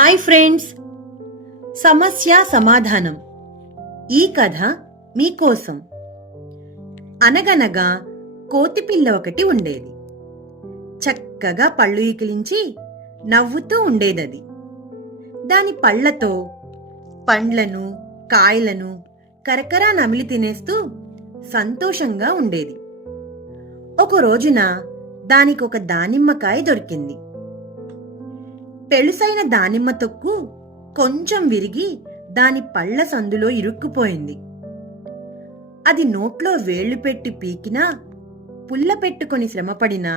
Hi friends, సమస్య సమాధానం. ఈ కథ మీకోసం. అనగనగా కోతిపిల్ల ఒకటి ఉండేది. చక్కగా పళ్ళు ఈకిలించి నవ్వుతూ ఉండేదది. దాని పళ్లతో పండ్లను, కాయలను కరకరా నమిలి తినేస్తూ సంతోషంగా ఉండేది. ఒక రోజున దానికొక దానిమ్మకాయ దొరికింది. పెళుసైన దానిమ్మ తొక్కు కొంచెం విరిగి దాని పళ్ల సందులో ఇరుక్కుపోయింది. అది నోట్లో వేళ్లు పెట్టి పీకినా, పుల్ల పెట్టుకొని శ్రమపడినా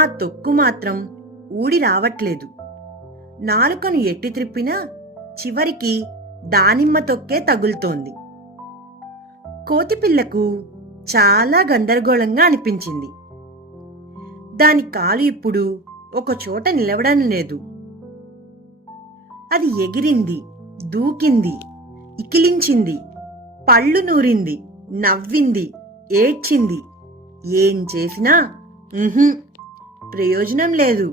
ఆ తొక్కు మాత్రం ఊడి రావట్లేదు. నాలుకను ఎట్టి త్రిప్పినా చివరికి దానిమ్మ తొక్కే తగులుతోంది. కోతిపిల్లకు చాలా గందరగోళంగా అనిపించింది. దాని కాలు ఇప్పుడు ఒక చోట నిలవడం లేదు. అది ఎగిరింది, దూకింది, ఇకిలించింది, పళ్ళు నూరింది, నవ్వింది, ఏడ్చింది. ఏం చేసినా ప్రయోజనం లేదు.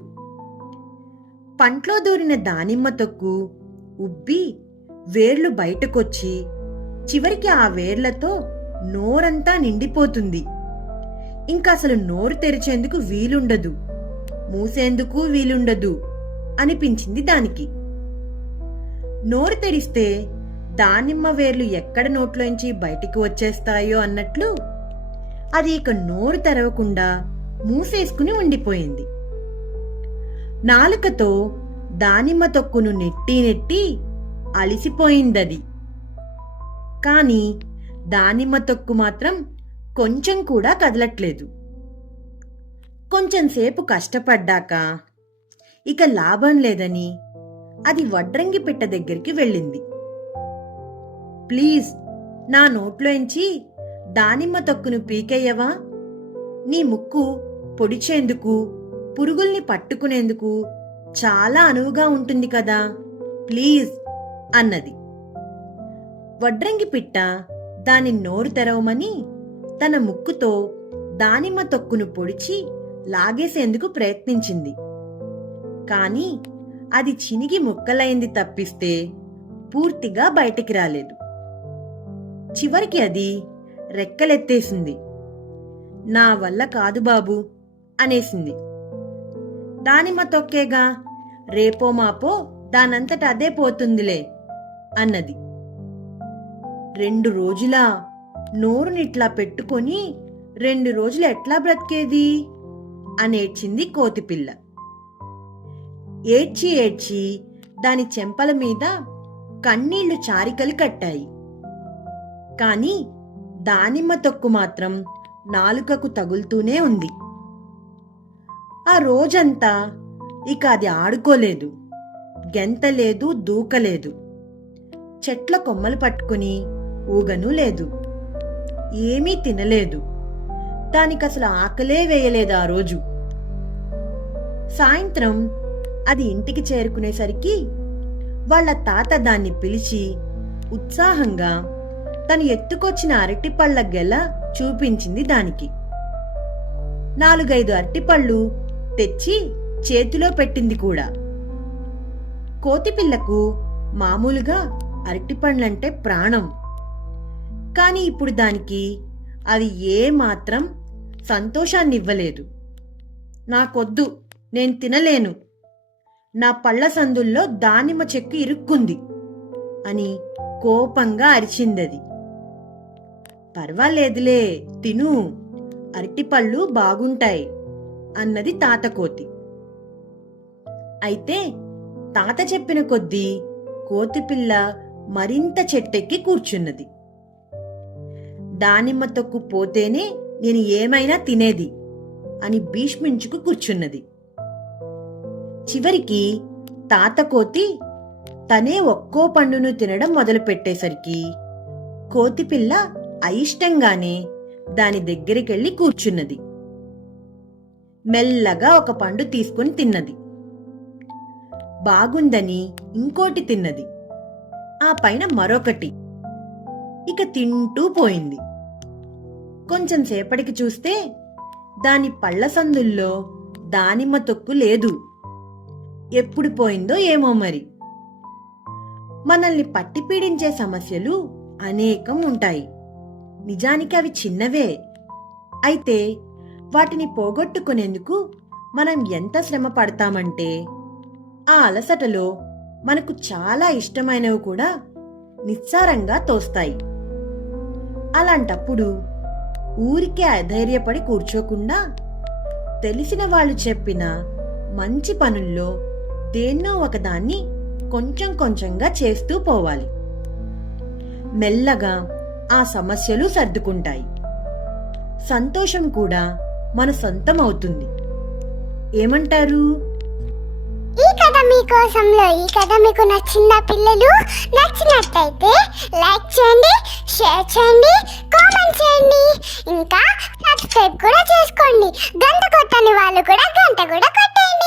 పంట్లో దూరిన దానిమ్మ తొక్కు ఉబ్బి వేర్లు బయటకొచ్చి చివరికి ఆ వేర్లతో నోరంతా నిండిపోతుంది. ఇంకసలు నోరు తెరిచేందుకు వీలుండదు, మూసేందుకు వీలుండదు అనిపించింది దానికి. నోరు తెరిస్తే దానిమ్మ వేర్లు ఎక్కడ నోట్లోంచి బయటికి వచ్చేస్తాయో అన్నట్లు అది ఇక నోరు తెరవకుండా మూసేసుకుని ఉండిపోయింది. నాలుకతో దానిమ్మ తొక్కును నెట్టి నెట్టి అలిసిపోయిందది. కాని దానిమ్మ తొక్కు మాత్రం కొంచెం కూడా కదలట్లేదు. కొంచెంసేపు కష్టపడ్డాక ఇక లాభం లేదని అది వడ్రంగి పిట్ట దగ్గరికి వెళ్ళింది. ప్లీజ్, నా నోట్లోంచి దానిమ్మ తొక్కును పీకేయవా? నీ ముక్కు పొడిచేందుకు, పురుగుల్ని పట్టుకునేందుకు చాలా అనువుగా ఉంటుంది కదా, ప్లీజ్ అన్నది. వడ్రంగి పిట్ట దాని నోరు తెరవమని తన ముక్కుతో దానిమ్మ తొక్కును పొడిచి లాగేసేందుకు ప్రయత్నించింది. కాని అది చినిగి ముక్కలైంది తప్పిస్తే పూర్తిగా బయటికి రాలేదు. చివరికి అది రెక్కలెత్తేసింది. నా వల్ల కాదు బాబు అనేసింది. దానిమ్మ తొక్కేగా, రేపో మాపో దానంతట అదే పోతుందిలే అన్నది. 2 రోజులా నోరునిట్లా పెట్టుకొని 2 రోజులు ఎట్లా బ్రతికేది అనేడ్చింది కోతిపిల్ల. ఏడ్చి ఏడ్చి దాని చెంపల మీద కన్నీళ్లు చారికలు కట్టాయి. కాని దానిమ్మ తొక్కు మాత్రం నాలుకకు తగులుతూనే ఉంది. ఆ రోజంతా ఇక అది ఆడుకోలేదు, గెంతలేదు, దూకలేదు. చెట్ల కొమ్మలు పట్టుకుని ఊగను లేదు, ఏమీ తినలేదు. దానికసలు ఆకలే వేయలేదు ఆ రోజు. సాయంత్రం అది ఇంటికి చేరుకునేసరికి వాళ్ల తాత దాన్ని పిలిచి ఉత్సాహంగా తను ఎత్తుకొచ్చిన అరటిపళ్ల గెల చూపించింది దానికి. 4-5 అరటిపళ్ళు తెచ్చి చేతిలో పెట్టింది కూడా. కోతిపిల్లకు మామూలుగా అరటిపండ్లంటే ప్రాణం. కాని ఇప్పుడు దానికి అవి ఏమాత్రం సంతోషాన్నివ్వలేదు. నాకొద్దు, నేను తినలేను, నా పళ్ల సందుల్లో దానిమ్మ చెక్కు ఇరుక్కుంది అని కోపంగా అరిచిందది. పర్వాలేదులే, తిను, అరటిపళ్ళు బాగుంటాయి అన్నది తాతకోతి. అయితే తాత చెప్పిన కొద్దీ కోతిపిల్ల మరింత చెట్టెక్కి కూర్చున్నది. దానిమ్మ తొక్కు పోతేనే నేను ఏమైనా తినేది అని భీష్మించుకు కూర్చున్నది. చివరికి తాతకోతి తనే ఒక్కో పండును తినడం మొదలుపెట్టేసరికి కోతిపిల్ల అయిష్టంగానే దాని దగ్గరికెళ్లి కూర్చున్నది. మెల్లగా ఒక పండు తీసుకుని తిన్నది. బాగుందని ఇంకోటి తిన్నది. ఆ పైన మరొకటి. ఇక తింటూ పోయింది. కొంచెం సేపటికి చూస్తే దాని పళ్ల సందుల్లో దానిమ్మ తొక్కు లేదు. ఎప్పుడు పోయిందో ఏమో మరి. మనల్ని పట్టి పీడించే సమస్యలు అనేకం ఉంటాయి. నిజానికి అవి చిన్నవే. అయితే వాటిని పోగొట్టుకునేందుకు మనం ఎంత శ్రమ పడతామంటే ఆ అలసటలో మనకు చాలా ఇష్టమైనవి కూడా నిస్సారంగా తోస్తాయి. అలాంటప్పుడు ఊరికే అధైర్యపడి కూర్చోకుండా తెలిసిన వాళ్ళు చెప్పిన మంచి పనుల్లో దేన్నో ఒకదాన్ని కొంచెం కొంచెంగా చేస్తూ పోవాలి. మెల్లగా ఆ సమస్యలు సర్దుకుంటాయి. సంతోషం కూడా మన సొంతం అవుతుంది. ఏమంటారు? ఈ కథ మీకోసంలో ఈ కథ మీకు నచ్చిందా పిల్లలు? నచ్చినట్లయితే లైక్ చేయండి, షేర్ చేయండి, కామెంట్ చేయండి, ఇంకా సబ్స్క్రైబ్ కూడా చేసుకోండి. గంట కొట్టని వాళ్ళు కూడా గంట కూడా కొట్టండి.